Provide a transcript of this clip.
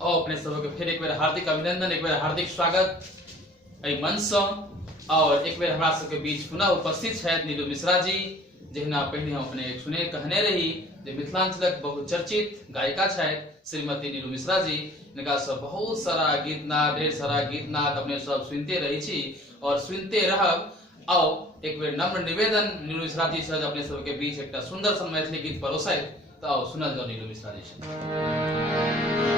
और अपने सबके फिर एक बेर हार्दिक अभिनंदन, एक बेर हार्दिक स्वागत एहि मंच से। और एक बेर हमरा सबके बीच पुनः उपस्थित है नीलू मिश्रा जी, जहिना पहिने हम अपने सुने कहने रही जे मिथिलांचलक बहुचर्चित गायिका है श्रीमती नीलू मिश्रा जी। इनका सब बहुत सारा गीत नाद, ढेर सारा गीत नाद अपने सब सुनते रही छी और सुनते रहब। आओ एक बेर नम्र निवेदन नीलू मिश्रा जी से अपने सबके बीच एक सुंदर सन मैथिली गीत परोसै, तो आओ सुनल जाओ नीलू मिश्रा जी से।